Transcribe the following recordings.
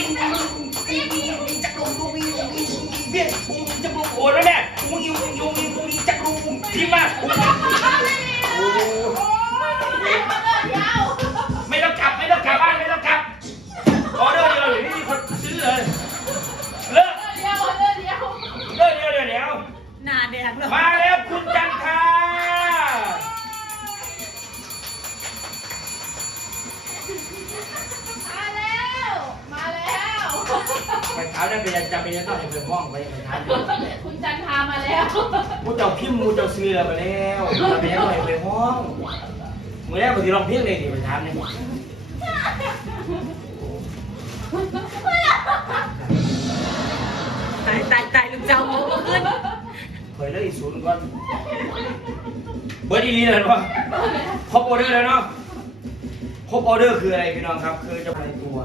จักรุงอุ้งอิงอุ้งอิงอุ้งอิงเบี้ยอุ้งอิงจักรุงโอ้แล้วเนี่ย ไปเท้าได้เป็นจะเป็นจะต้องให้เพื่อนห้องไปไปเท้าคุณจันทามาแล้วมูเจ้าพิมพ์มูเจ้าเสือมาแล้วจะเป็นยังไงไปห้องมือแรกบางทีลองเพี้ยงเลยดิไปถามเนี่ยตายตายตายลูกเจ้าโมขึ้นเคยเลยศูนย์ก่อนเบิร์ดอีลีเลยเนาะครบออเดอร์แล้วเนาะครบออเดอร์คืออะไรพี่น้องครับ คือจะขายตัว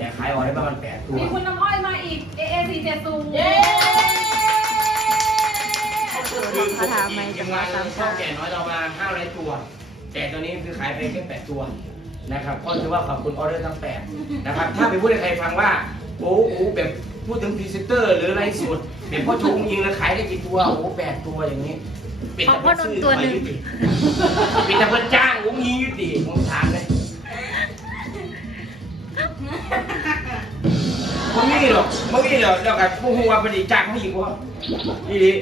แต่ขายออกได้ประมาณแปดตัวมีคุณน้ำอ้อยมาอีก AA 4 7 0เย้คือปกติทีมงานเราชอบแก่น้อยเรามาห้าร้อยตัว แต่ตัวนี้คือขายไปแค่แปดตัวนะครับก็ถือว่าขอบคุณออเดอร์ทั้งแปดนะครับถ้าไปพูดให้ใครฟังว่าโอ้โหแบบพูดถึงพรีเซนเตอร์ หรืออะไรสุดแบบพ่อชงยิงแล้วขายได้กี่ตัวโอ้โหแปดตัวอย่างนี้เป็นแต่เพิ่นซื้อมายุติเป็นแต่เพิ่นจ้างอุ้งยิงยุติผมถามเลย อกมันมีหรอกเดี๋ยวกับพวกหัวเป็นอีกจ้างเขาอีกว่านี่ดิ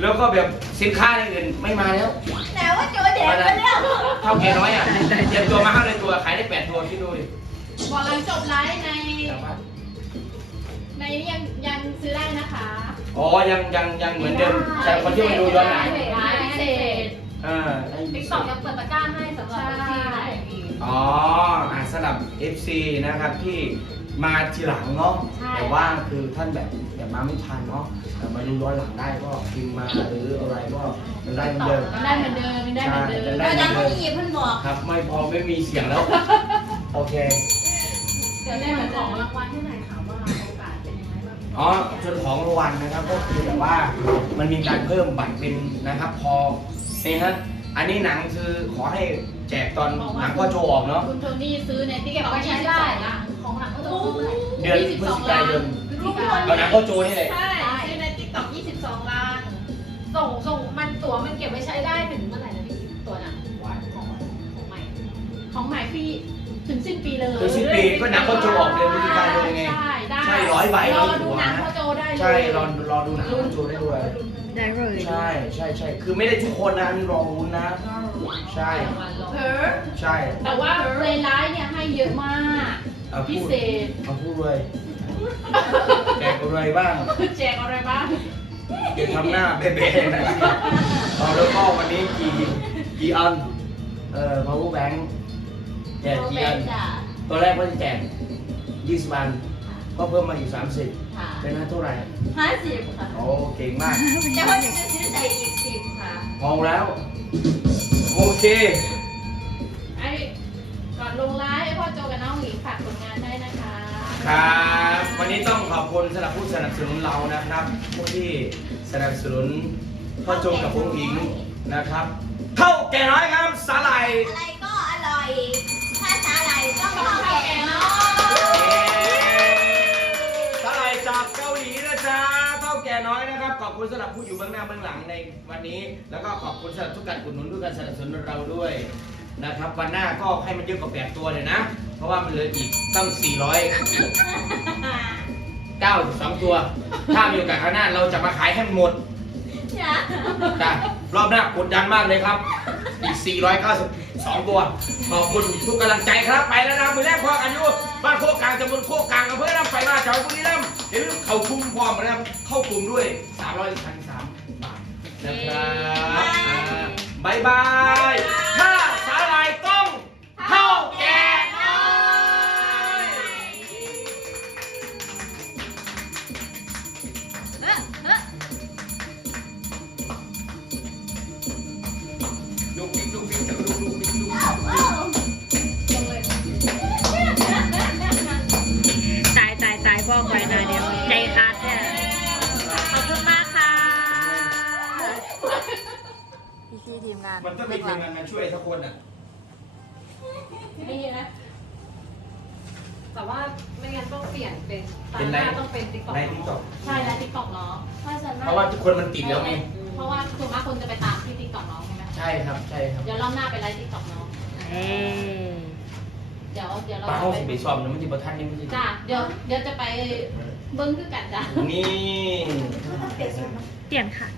แล้วก็แบบสินค้าอื่นไม่มาแล้วแต่ว่าโจแดงไปแล้วเท่าแกน้อยอะเตรียมตัวมาห้าเลยตัวขายได้แปดตัวคิดดูดิบอกเลยจบไลฟ์ในแต่ว่าในนี้ยังยังซื้อได้นะคะ อ๋อ ยังยังยังเหมือนเดิมแต่คนที่มาดูย้อนหลังไลฟ์พิเศษ อ่าติ๊กต็อกยังเปิดตะกร้าให้สำหรับที่ไหนอ๋ออ่าสำหรับ FC นะครับที่มาทีหลังเนาะแต่ว่าคือท่านแบบแบบมาไม่ทันเนาะแต่มาดูย้อนหลังได้ก็พิมพ์มาหรืออะไรก็ยังได้เหมือนเดิมมันได้เหมือนเดิมมันได้เหมือนเดิมใช่แล้วยังไม่หยิบเพิ่นบอก ครับ ไม่พอไม่มีเสียงแล้ว โอเค เดี๋ยวได้เหมือนของรางวัลที่ไหนคะว่าโอกาสเป็นยังไงบ้างอ๋อส่วนของรางวัลนะครับก็คือแบบว่ามันมีการเพิ่มบัตรเป็นนะครับ พอ นี่ฮะ อันนี้หนังคือขอให้แจกตอนหนังพ่อโจออกเนาะ คุณโทนี่ซื้อในติ๊กเก็บต็อกไว้ใช้ใช้ได้ได้ละของหลังก็จะซื้อเมื่อไหร่เดือนพฤศจิกายนลูกคนเอาหนังพ่อโจนี่เลย ใช่ซื้อในติ๊กต็อก22 ล้าน ส่งส่งมันตั๋วมันเก็บไว้ใช้ได้ถึงเมื่อไหร่นะพี่ตัวน่ะของของใหม่ ของใหม่พี่ถึงสิ้นปีเลยคือสิ้นปีก็หนังพ่อโจออกเดือนพฤศจิกายนไง ใช่ได้ใช่ร้อยใบรร้ออยดูตั๋วหนังนะพ่อโจได้เลยใช่รอรอดูหนังพ่อโจได้ด้วย ได้เลยใช่ใช่ใช่คือไม่ได้ทุกคนนะอันนี่รอรุ้นนะ ใช่เพิร์ใช่แต่ว่าเรนไลท์เนี่ยให้เยอะมากเอาพิพูดเศษ เอาพูดเลยแจกอะไรบ้างแจกอะไรบ้างเดี๋ยวทำหน้าเบ๊ะๆนะเอาแล้วก็วันนี้กี่กี่อันเอ่อ power bank แจกกี่อัน ตัวแรกว่าจะแจก20อัน ก็เพิ่มมาอีก 30 ค่ะเป็นนั้นเท่าไหร่ห้าสิบค่ะ โอ้เก่งมาก แต่ว่าจะซื้อใส่อีกสิบค่ะ มองแล้ว โอเค ไอ้ก่อนลงไลฟ์ให้พ่อโจกับน้องหญิงฝากผลงานได้นะคะครับวันนี้ต้องขอบคุณสำหรับผู้สนับสนุนเรานะครับ ผู้ที่สนับสนุนพ่อโจกับผู้หญิงนะครับเท่าแก่น้อยครับสาหร่าย อะไรก็อร่ สำหรับผู้อยู่เบื้องหน้าเบื้องหลังในวันนี้ แล้วก็ขอบคุณสำหรับทุกการอุดหนุนด้วยการสนับสนุนเราด้วยนะครับวันหน้าก็ให้มันเยอะกว่าแปดตัวเลยนะ เพราะว่ามันเหลืออีกตั้ง492 ตัว ถ้ามีโอกาสข้างหน้าเราจะมาขายให้หมด จ้ะจ้ะ รอบหน้ากดดันมากเลยครับ อีก 492 ตัว ขอบคุณทุกกำลังใจครับ ไปแล้วนะมือแรกพอกันอยู่บ้านโคกกลางตำบลโคกกลางอำเภอลำไฟมาจังหวัดบุรีรัมย์อย่าลืมเข้ากลุ่มพร้อมนะครับ เข้ากลุ่มด้วย 333 บาทนะครับอ่าบายบาย มงานมันต้องมีทีมงานมาช่วยสักคนอะ นี่นะ แต่ว่าไม่งั้นต้องเปลี่ยนเป็นตาเป็นหไลน้าฟ์ ต้องเป็นติ๊กต็อกไลฟ์ติ๊กต็อกใช่แล้วติ๊กต็อกเนาะเพราะฉะนั้นเพราะว่าทุกคนมันติดแล้วไงเพราะว่าส่วนมากคนจะไปตามที่ติ๊กต็อกน้องใช่ไหมใช่ครับใช่ครับเดี๋ยวรอบหน้าไปไลฟ์ติ๊กต็อกน้องเอ้ยเดี๋ยวเดี๋ยวเราป้าเขาไปสิไปซ้อมนะมันจะประทันนี่มันจะจ้าเดี๋ยวเดี๋ยวจะไปเบิ้งคือกันจ้ะนี่ เปลี่ยนค่ะ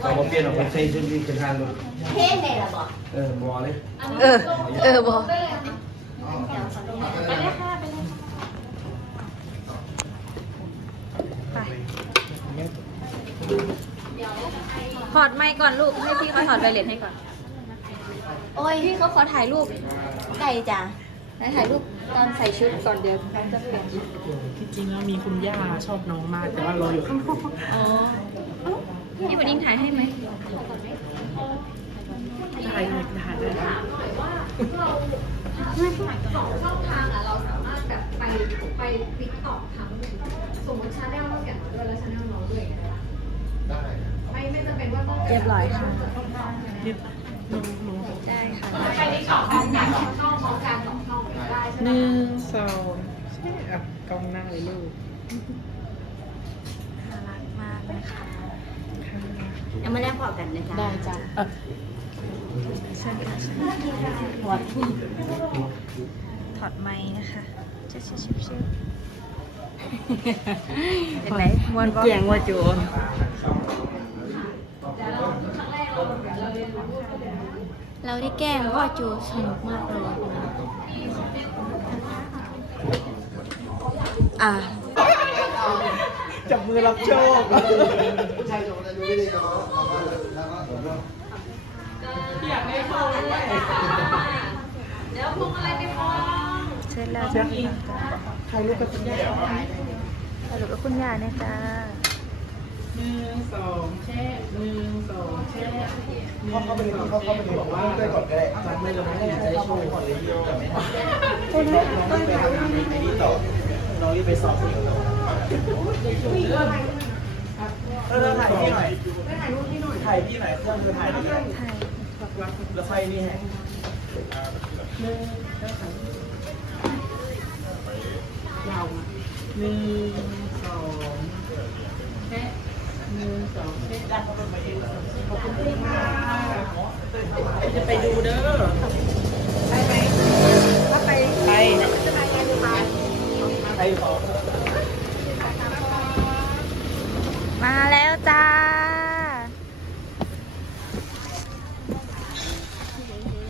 เขาบอกเปลี่ยนออกมาใส่ชุดนี้เป็นทางรถเพลงไหนล่ะบอกเออบอเลยเออ เออบอกไปเลยค่ะไปเลยค่ะถอดไมค์ก่อนลูก ให้พี่เขาถอดไวเลสให้ก่อน โอ้ยพี่เขาขอถ่ายรูปไก่จ้ะได้ถ่ายรูปตอนใส่ชุดก่อนเดี๋ยวจะเปลี่ยนที่จริงแล้วมีคุณย่าชอบน้องมากแต่ว่าเราอยู่ข้างนอก พี่บุญยิงถ่ายให้ไหมถ่ายได้ถ่ายได้สองช่องทางอะเราสามารถแบบไปไปติ๊กต็อกทั้งสมมติชาแนลเราเขียนมาด้วยแล้วชาแนลน้องด้วยอย่างเงี้ยได้ไม่ไม่จำเป็นว่าต้องเรียบร้อยค่ะนี่น้องน้องได้ค่ะไปติ๊กต็อกพร้อมกันสองช่องพร้อมกันสองช่องได้ใช่ไหมหนึ่งสองใช่อะกล้องหน้าเลยลูกน่ารักมากนะคะ ยังไม่ได้พอกันนะจ๊ะได้จ้ะอะเชิญค่ะเชิญถอดไม้นะคะเชิญเชิญเชิญเชิญเห็นไหมมวนบอกเกียงว่าโจนเราได้แกล้งพ่อจูสนุกมากเลยอะ จับมือรับโชคอยากได้พองด้วยเดี๋ยวพวงอะไรไปพองเชิญแล้วเชิญค่ะถ่ายรูปกับคุณย่าสรุปว่าคุณยายนะจ๊ะหนึ่งสองแช่หนึ่งสองแช่เขาเข้าไปดูเขาเข้าไปดูบอกว่าได้ก่อนก็ได้จับมือเราไม่ได้จะได้โชว์ก่อนเลยแต่ไม่ทันคนน้องไปทำอันนี้ต่อน้องรีบไปสอบที่ต่อเออถ่ายพี่ หน่อถ่ายพี่หน่อยถ่ายพี่หน่อยเครื่องคือถ่ายได้ไหมไทยแล้วไฟนี่แฮะหนึ่งยาวหนึ่งสองแค่หนึ่งสองแค่ขาเป็นมาเองขอบคุณค่ะจะไปดูเด้อ